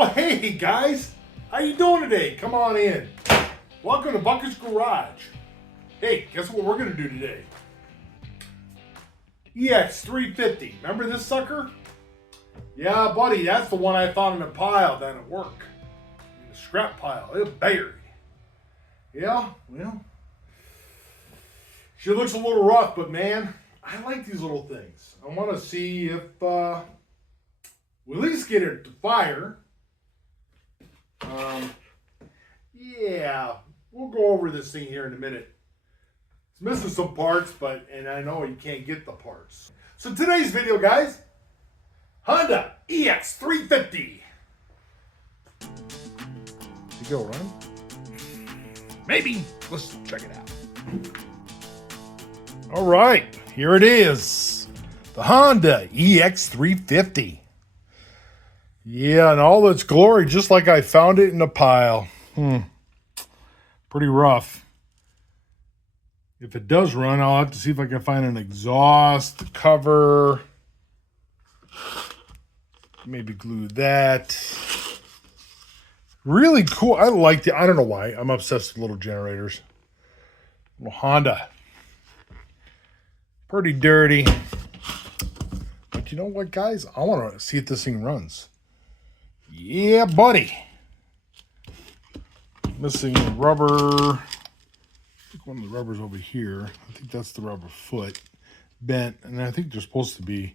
Oh, hey guys, how you doing today? Come on in. Welcome to Bucket's Garage. Hey, guess what we're gonna do today? ex350. Remember this sucker? Yeah, buddy, that's the one I found in a pile down at work. In the scrap pile. It's buried. Yeah, well, she looks a little rough, but man, I like these little things. I want to see if we at least get it to fire. Yeah, we'll go over this thing here in a minute. It's missing some parts, and I know you can't get the parts. So today's video, guys, Honda ex350. You go, Ron? Maybe. Let's check it out. All right, here it is. The Honda ex350. Yeah, in all its glory, just like I found it in a pile. Pretty rough. If it does run, I'll have to see if I can find an exhaust cover. Maybe glue that. Really cool. I like I don't know why. I'm obsessed with little generators. Little Honda. Pretty dirty. But you know what, guys? I want to see if this thing runs. Yeah, buddy. Missing the rubber. I think one of the rubbers over here. I think that's the rubber foot. Bent. And I think there's supposed to be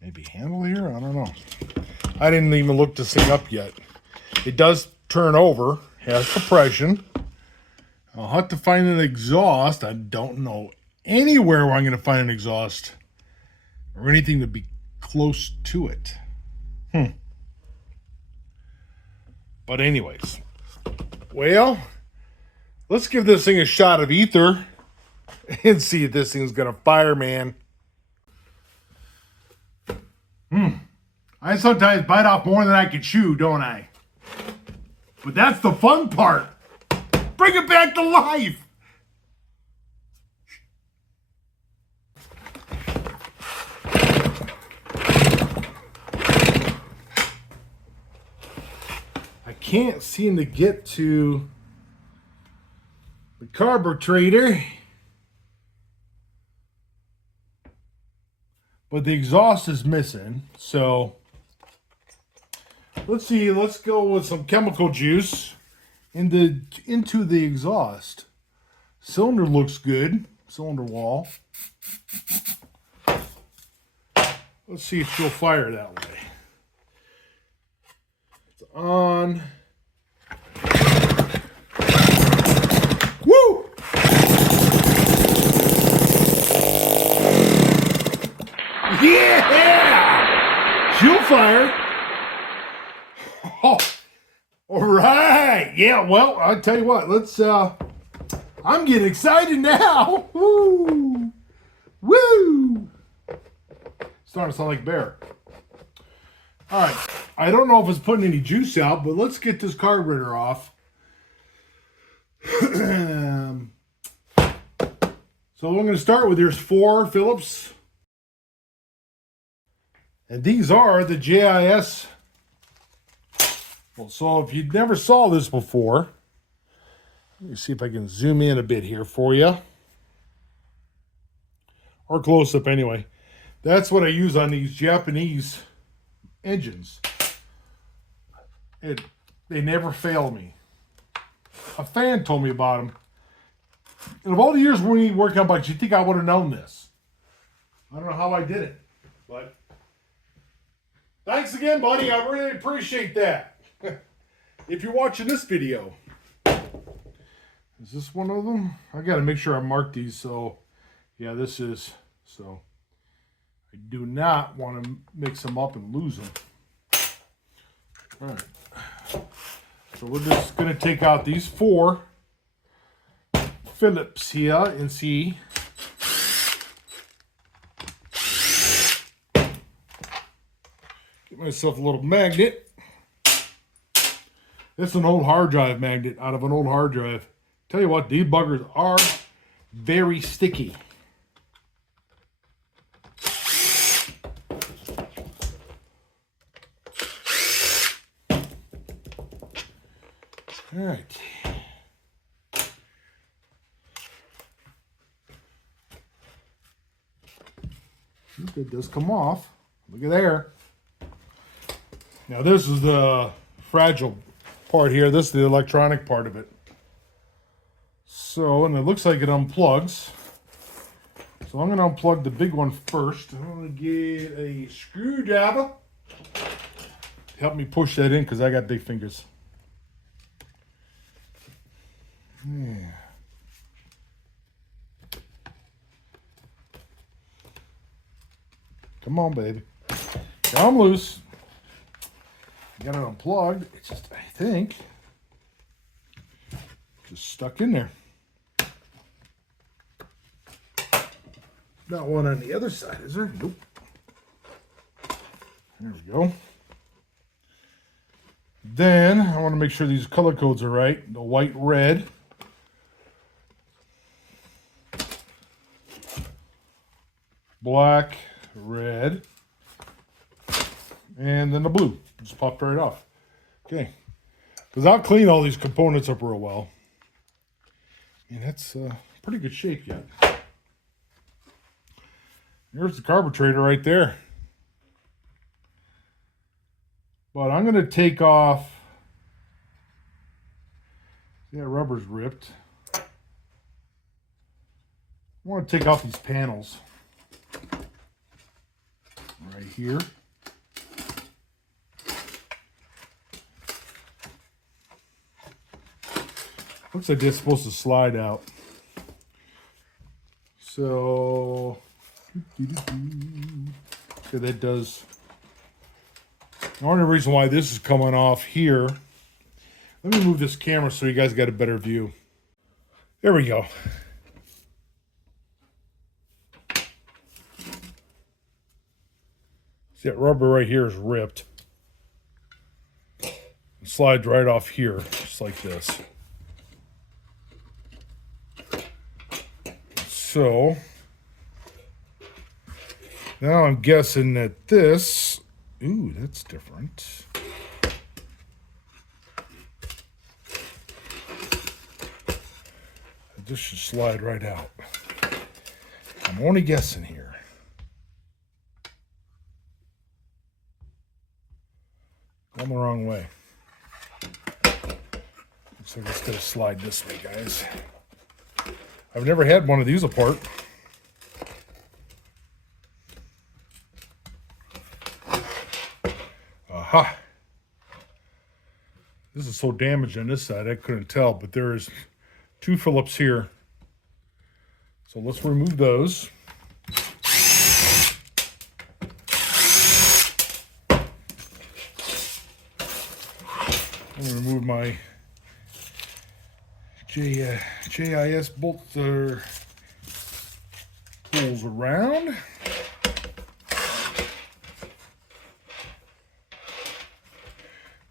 maybe handle here. I don't know. I didn't even look this thing up yet. It does turn over. Has compression. I'll have to find an exhaust. I don't know anywhere where I'm going to find an exhaust or anything to be close to it. But anyways, well, let's give this thing a shot of ether and see if this thing's going to fire, man. I sometimes bite off more than I can chew, don't I? But that's the fun part. Bring it back to life. I can't seem to get to the carburetor, but the exhaust is missing. So let's see. Let's go with some chemical juice into the exhaust. Cylinder looks good. Cylinder wall. Let's see if she'll fire that way. It's on. Woo! Yeah! She'll fire. Oh, all right. Yeah, well, I'll tell you what. Let's, I'm getting excited now. Woo! Woo! Starting to sound like Bear. All right. I don't know if it's putting any juice out, but let's get this carburetor off. So I'm going to start with, there's 4 Phillips. And these are the JIS. Well, so if you never saw this before, let me see if I can zoom in a bit here for you. Or close up anyway. That's what I use on these Japanese engines. They never fail me. A fan told me about them. And of all the years we worked on bikes, you'd think I would have known this. I don't know how I did it, but thanks again, buddy. I really appreciate that. If you're watching this video, is this one of them? I got to make sure I mark these. So, yeah, this is. So, I do not want to mix them up and lose them. All right. So we're just going to take out these 4 Phillips here and see. Get myself a little magnet. It's an old hard drive magnet out of an old hard drive. Tell you what, these buggers are very sticky. All right. It does come off. Look at there. Now this is the fragile part here. This is the electronic part of it. So, and it looks like it unplugs. So I'm going to unplug the big one first. I'm going to get a screwdriver to help me push that in because I got big fingers. Yeah. Come on, baby. Come loose. Got it unplugged. It's just, I think, just stuck in there. Not one on the other side, is there? Nope. There we go. Then I want to make sure these color codes are right. The white, red. Black, red. And then the blue. Just popped right off. Okay. Because I'll clean all these components up real well. And that's pretty good shape yet. There's the carburetor right there. But I'm going to take off. Yeah, rubber's ripped. I want to take off these panels. Right here. Looks like it's supposed to slide out. So, okay, that does. The only reason why this is coming off here, let me move this camera so you guys got a better view. There we go. See, that rubber right here is ripped. It slides right off here, just like this. So, now I'm guessing that this, ooh, that's different. This should slide right out. I'm only guessing here. Going the wrong way. Looks like it's gonna slide this way, guys. I've never had one of these apart. Aha. This is so damaged on this side, I couldn't tell, but there's 2 Phillips here. So let's remove those. I'm going to remove my JIS bolts that pulls around.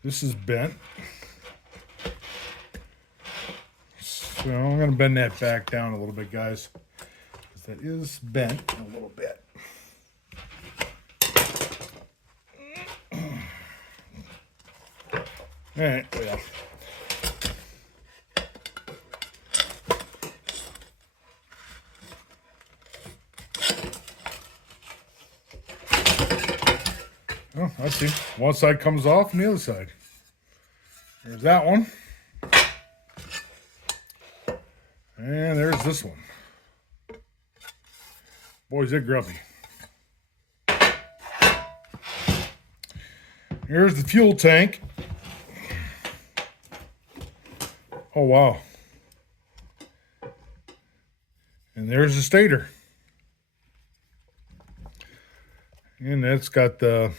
This is bent. So I'm going to bend that back down a little bit, guys, because that is bent a little bit. All right, well. Oh, I see. One side comes off and the other side. There's that one. And there's this one. Boy, is it grubby. Here's the fuel tank. Oh, wow. And there's the stator. And that's got the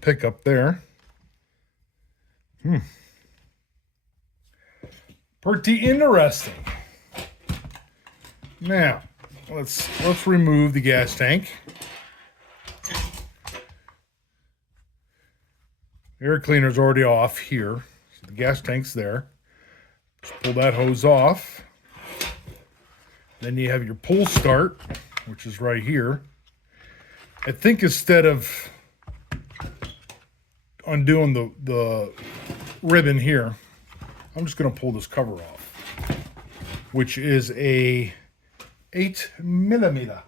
pickup there. Pretty interesting. Now, let's remove the gas tank. Air cleaner's already off here. So the gas tank's there. Just pull that hose off. Then you have your pull start, which is right here. I think instead of undoing the ribbon here, I'm just going to pull this cover off, which is a 8mm.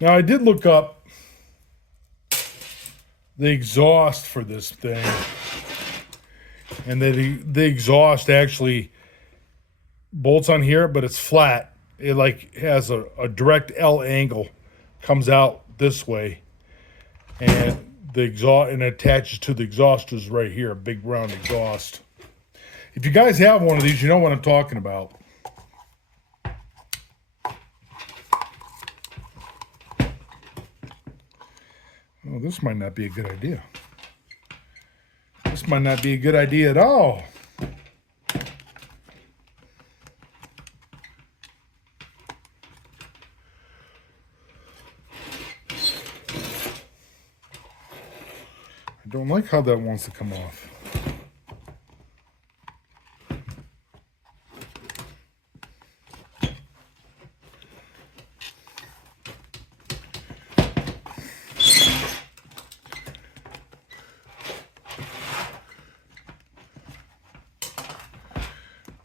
Now I did look up the exhaust for this thing, and the exhaust actually bolts on here, but it's flat. It like has a direct L angle, comes out this way, and the exhaust and attaches to the exhausters right here, a big round exhaust. If you guys have one of these, you know what I'm talking about. Oh, this might not be a good idea. This might not be a good idea at all. I don't like how that wants to come off.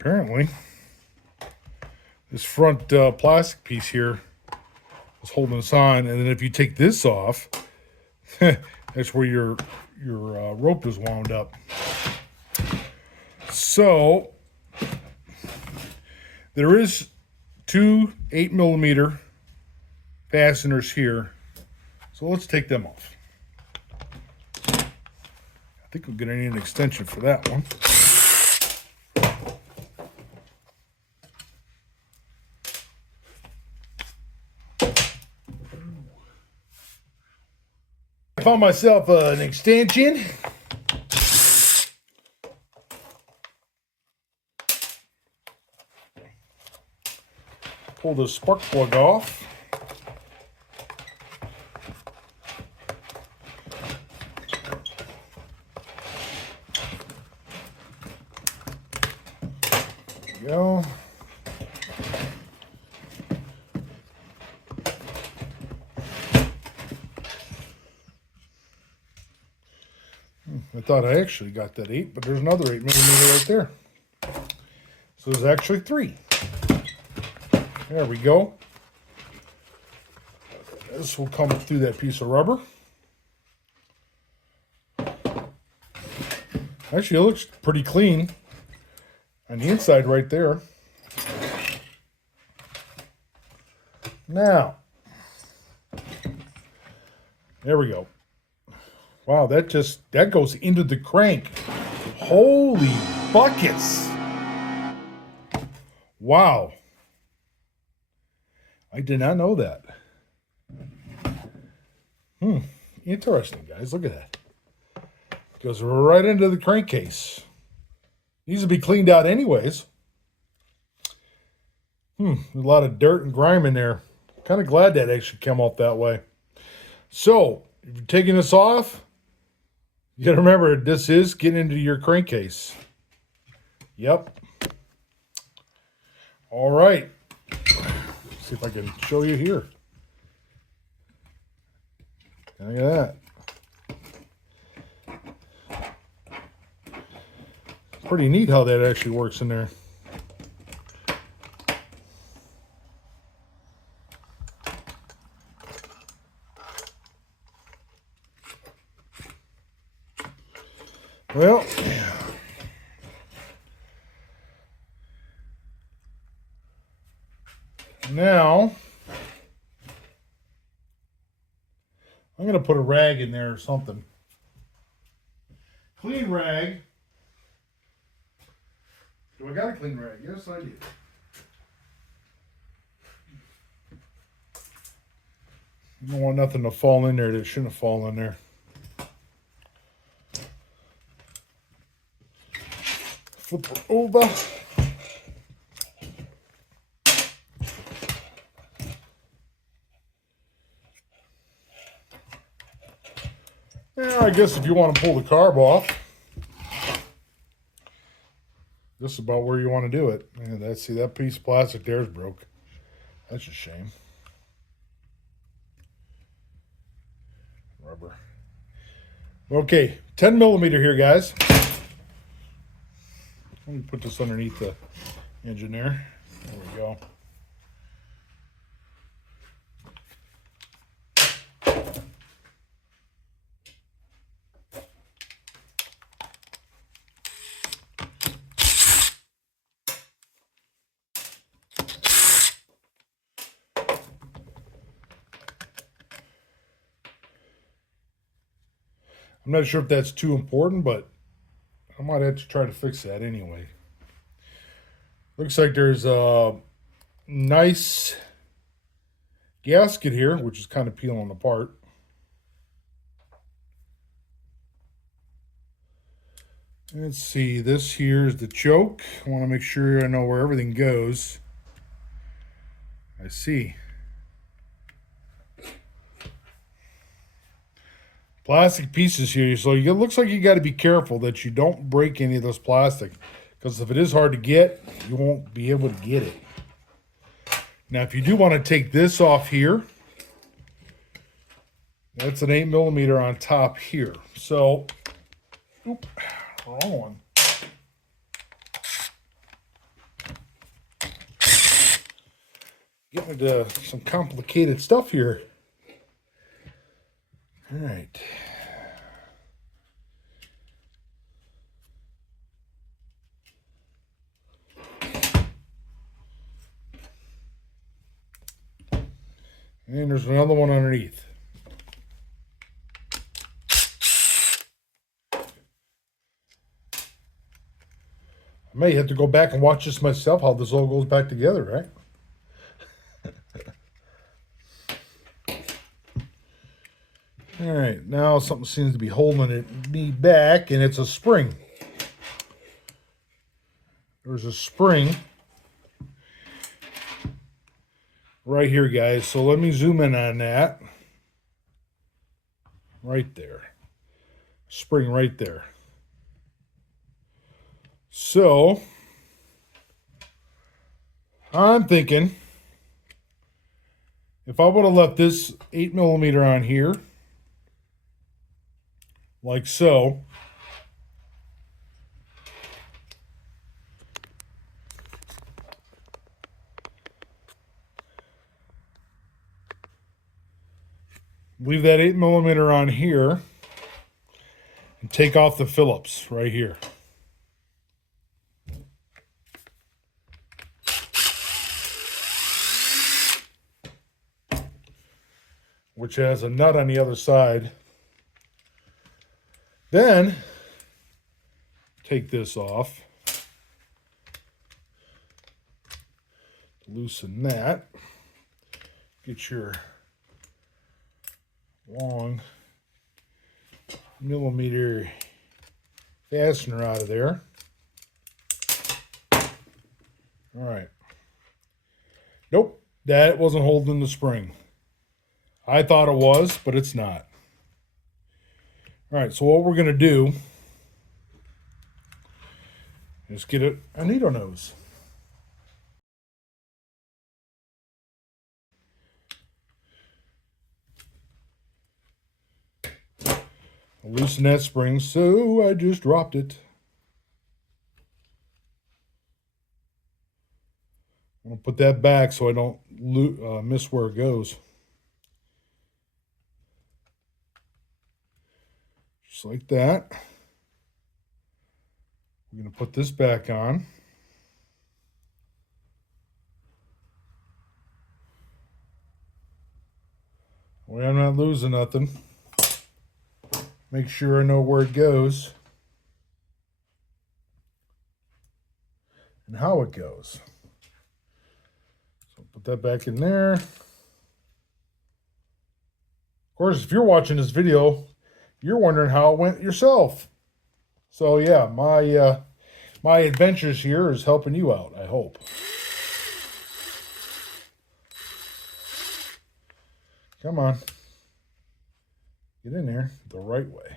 Apparently, this front plastic piece here is holding us on, and then if you take this off, that's where your rope is wound up. So there is two 8mm fasteners here. So let's take them off. I think we're gonna need an extension for that one. I found myself an extension. Pull the spark plug off. There we go. I thought I actually got that 8, but there's another 8mm right there. So there's actually 3. There we go. This will come through that piece of rubber. Actually, it looks pretty clean on the inside right there. Now, there we go. Wow, that goes into the crank. Holy buckets. Wow. I did not know that. Interesting, guys. Look at that. Goes right into the crankcase. Needs to be cleaned out anyways. A lot of dirt and grime in there. Kind of glad that actually came off that way. So, if you're taking this off, you got to remember, this is getting into your crankcase. Yep. All right. Let's see if I can show you here. Look at that. Pretty neat how that actually works in there. Well, now I'm going to put a rag in there or something. Clean rag. Do I got a clean rag? Yes, I do. I don't want nothing to fall in there that shouldn't have fallen in there. Flip it over. Now, I guess if you want to pull the carb off, This is about where you want to do it. And see, that piece of plastic there is broke. That's a shame. Rubber. Okay, 10 millimeter here, guys. Let me put this underneath the engine there. There we go. I'm not sure if that's too important, but I might have to try to fix that anyway. Looks like there's a nice gasket here, which is kind of peeling apart. Let's see, this here is the choke. I want to make sure I know where everything goes. I see. Plastic pieces here, so it looks like you got to be careful that you don't break any of this plastic, because if it is hard to get, you won't be able to get it. Now, if you do want to take this off here, that's an 8 millimeter on top here. So, oop, wrong one. Getting into some complicated stuff here. All right. And there's another one underneath. I may have to go back and watch this myself, how this all goes back together, right? All right, now something seems to be holding me back, and it's a spring. There's a spring right here, guys. So let me zoom in on that. Right there. Spring right there. So I'm thinking if I would have left this 8 millimeter on here, like so, leave that 8 millimeter on here and take off the Phillips right here. Which has a nut on the other side. Then take this off. Loosen that. Get your long millimeter fastener out of there. All right. Nope, that wasn't holding the spring. I thought it was, but it's not. All right, so what we're going to do is get a needle nose. Loosen that spring, so I just dropped it. I'm going to put that back so I don't miss where it goes. Just like that. We're going to put this back on. Well, I'm not losing nothing. Make sure I know where it goes and how it goes. So put that back in there. Of course, if you're watching this video, you're wondering how it went yourself. So yeah, my adventures here is helping you out, I hope. Come on. Get in there the right way.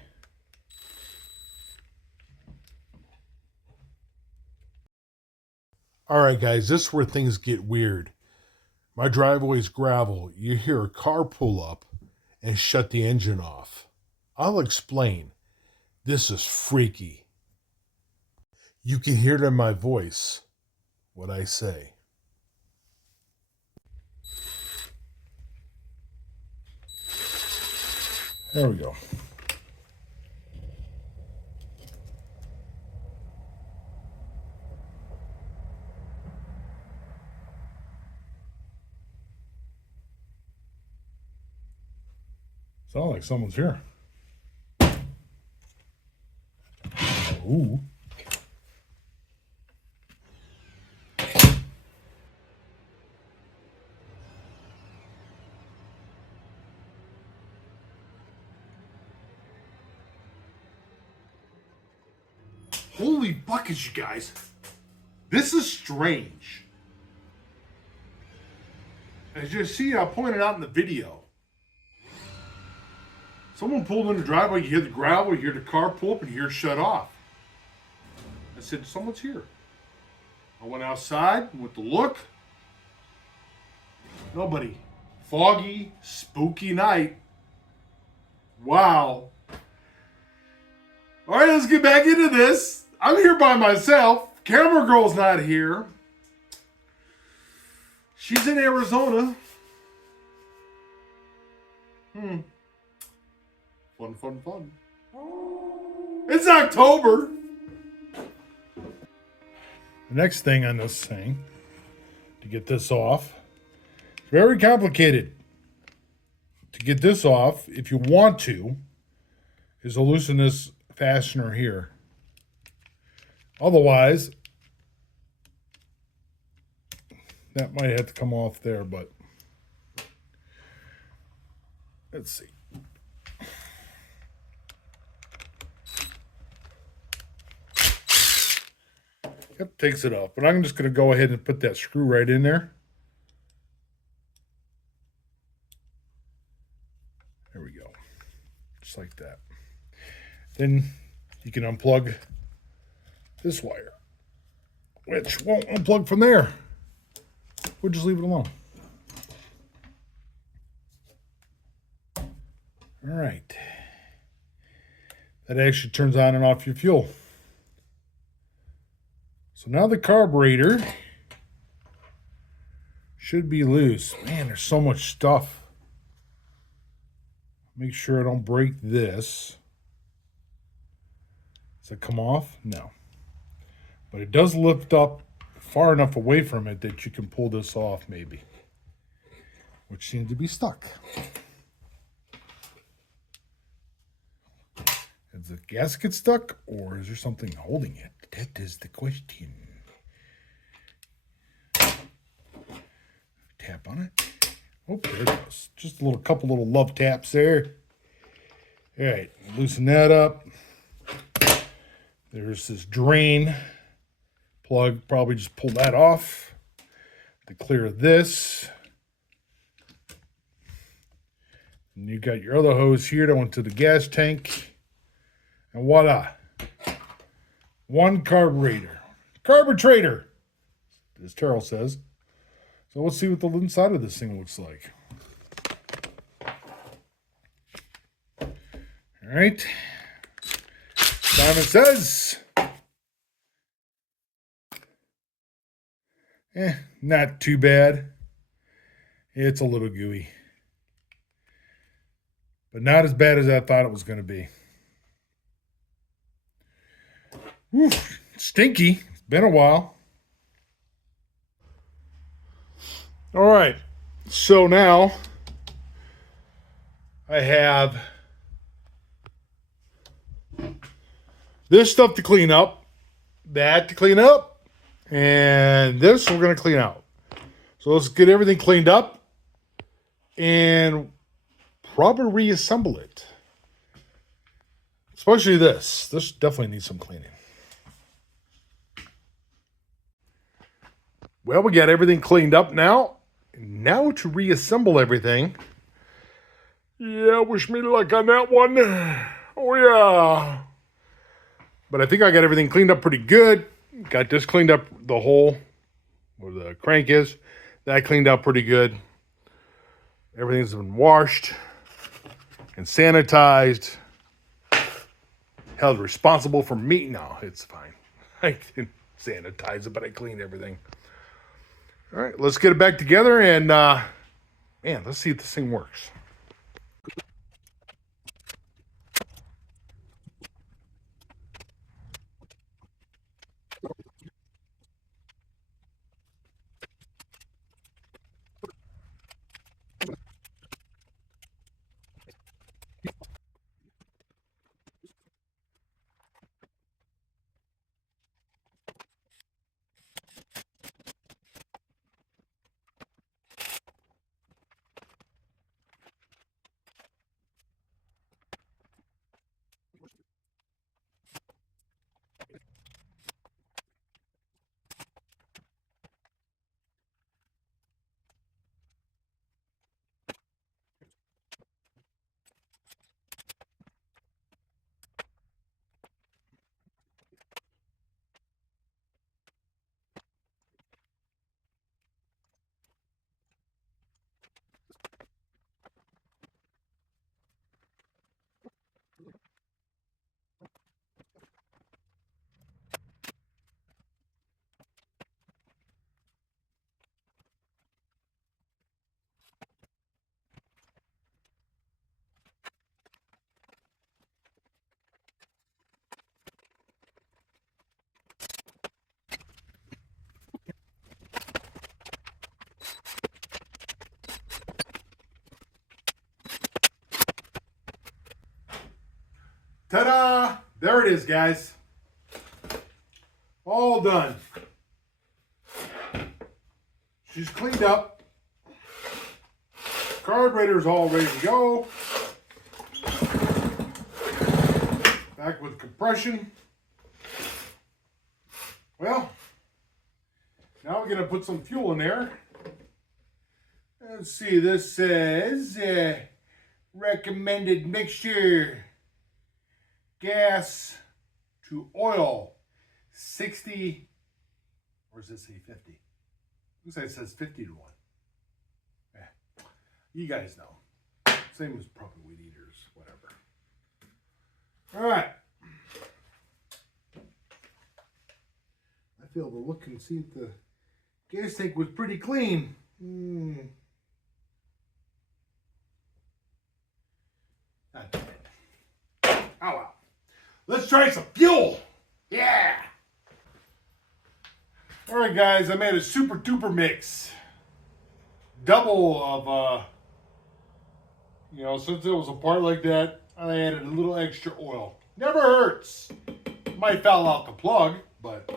All right, guys, this is where things get weird. My driveway's gravel. You hear a car pull up and shut the engine off. I'll explain. This is freaky. You can hear it in my voice what I say. There we go. Sounds like someone's here. Ooh. Holy buckets, you guys. This is strange. As you see, I pointed out in the video. Someone pulled in the driveway, you hear the gravel, you hear the car pull up, and you hear it shut off. I said, someone's here. I went outside, went to look. Nobody. Foggy, spooky night. Wow. All right, let's get back into this. I'm here by myself. Camera girl's not here. She's in Arizona. Fun. It's October. The next thing on this thing, to get this off, it's very complicated. To get this off, if you want to, is to loosen this fastener here. Otherwise, that might have to come off there, but let's see. Yep, takes it off. But I'm just going to go ahead and put that screw right in there. There we go. Just like that. Then you can unplug this wire, which won't unplug from there. We'll just leave it alone. All right. That actually turns on and off your fuel. So now the carburetor should be loose. Man, there's so much stuff. Make sure I don't break this. Does it come off? No. But it does lift up far enough away from it that you can pull this off maybe. Which seems to be stuck. Is the gasket stuck or is there something holding it? That is the question. Tap on it. Oh, there it goes. Just a couple little love taps there. All right, loosen that up. There's this drain plug. Probably just pull that off to clear this. And you got your other hose here that went to the gas tank. And voila. One carburetor. Carburetor, as Terrell says. So let's see what the inside of this thing looks like. All right. Simon says, not too bad. It's a little gooey. But not as bad as I thought it was going to be. Oof, stinky. It's been a while. All right. So now I have this stuff to clean up, that to clean up, and this we're going to clean out. So let's get everything cleaned up and probably reassemble it. Especially this. This definitely needs some cleaning. Well, we got everything cleaned up now. Now to reassemble everything. Yeah, wish me luck on that one. Oh, yeah. But I think I got everything cleaned up pretty good. Got this cleaned up, the whole where the crank is. That cleaned out pretty good. Everything's been washed and sanitized. Held responsible for me. No, it's fine. I didn't sanitize it, but I cleaned everything. All right, let's get it back together and, man, let's see if this thing works. Ta-da! There it is, guys. All done. She's cleaned up. Carburetor's all ready to go. Back with compression. Well, now we're going to put some fuel in there. Let's see, this says recommended mixture. Gas to oil, 60, or does it say 50? Looks like it says 50 to 1. Yeah. You guys know. Same as propane weed eaters, whatever. All right. I feel the look and see if the gas tank was pretty clean. Not bad. Oh well. Let's try some fuel. Yeah. All right, guys. I made a super duper mix. Double of, since it was a part like that, I added a little extra oil. Never hurts. Might foul out the plug, but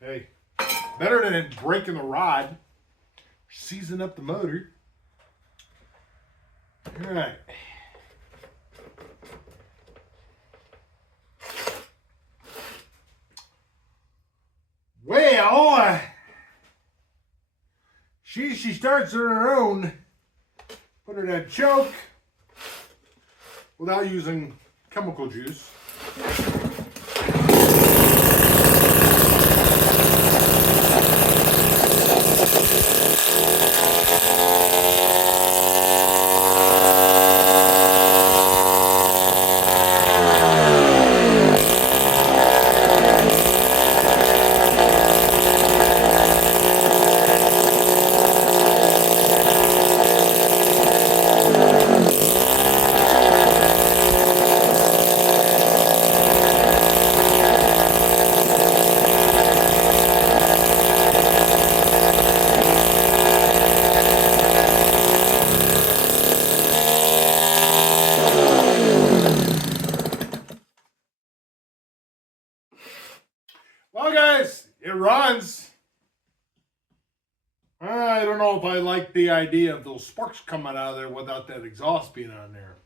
hey, better than it breaking the rod, seizing up the motor. All right. Well, she starts on her own. Put her in a choke without using chemical juice. Well, guys, it runs. I don't know if I like the idea of those sparks coming out of there without that exhaust being on there,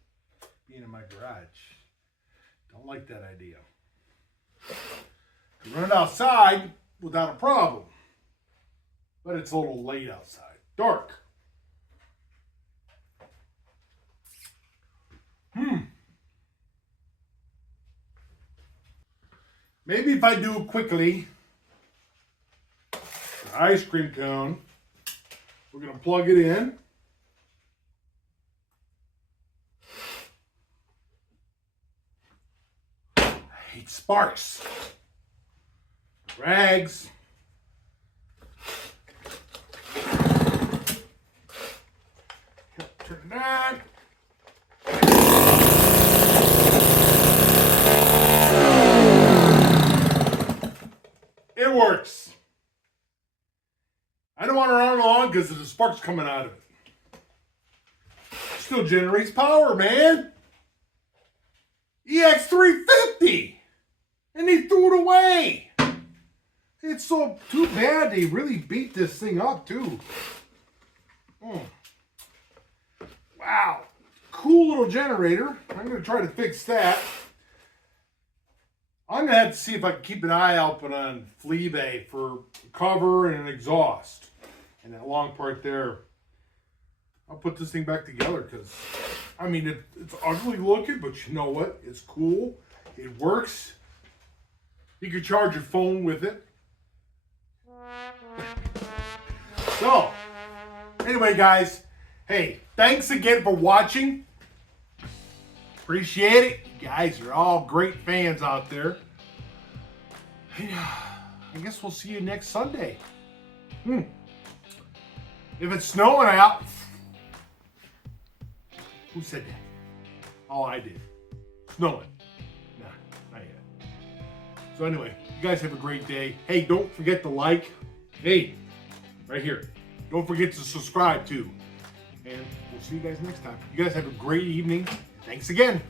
being in my garage. Don't like that idea. You run it outside without a problem, but it's a little late outside. Dark. Maybe if I do it quickly, ice cream cone. We're going to plug it in. I hate sparks. Rags. Turn it on. It works. I don't want to run long because there's sparks coming out of it. Still generates power, man. ex350. And they threw it away. It's so too bad they really beat this thing up too. Wow. Cool little generator. I'm going to try to fix that. I'm going to have to see if I can keep an eye open on Fleabay for cover and an exhaust. And that long part there. I'll put this thing back together because, I mean, it's ugly looking, but you know what? It's cool. It works. You can charge your phone with it. So, anyway, guys, hey, thanks again for watching. Appreciate it. You guys are all great fans out there. I guess we'll see you next Sunday. If it's snowing out, who said that? Oh, I did. Snowing. Nah, not yet. So anyway, you guys have a great day. Hey, don't forget to like. Hey, right here. Don't forget to subscribe too. And we'll see you guys next time. You guys have a great evening. Thanks again.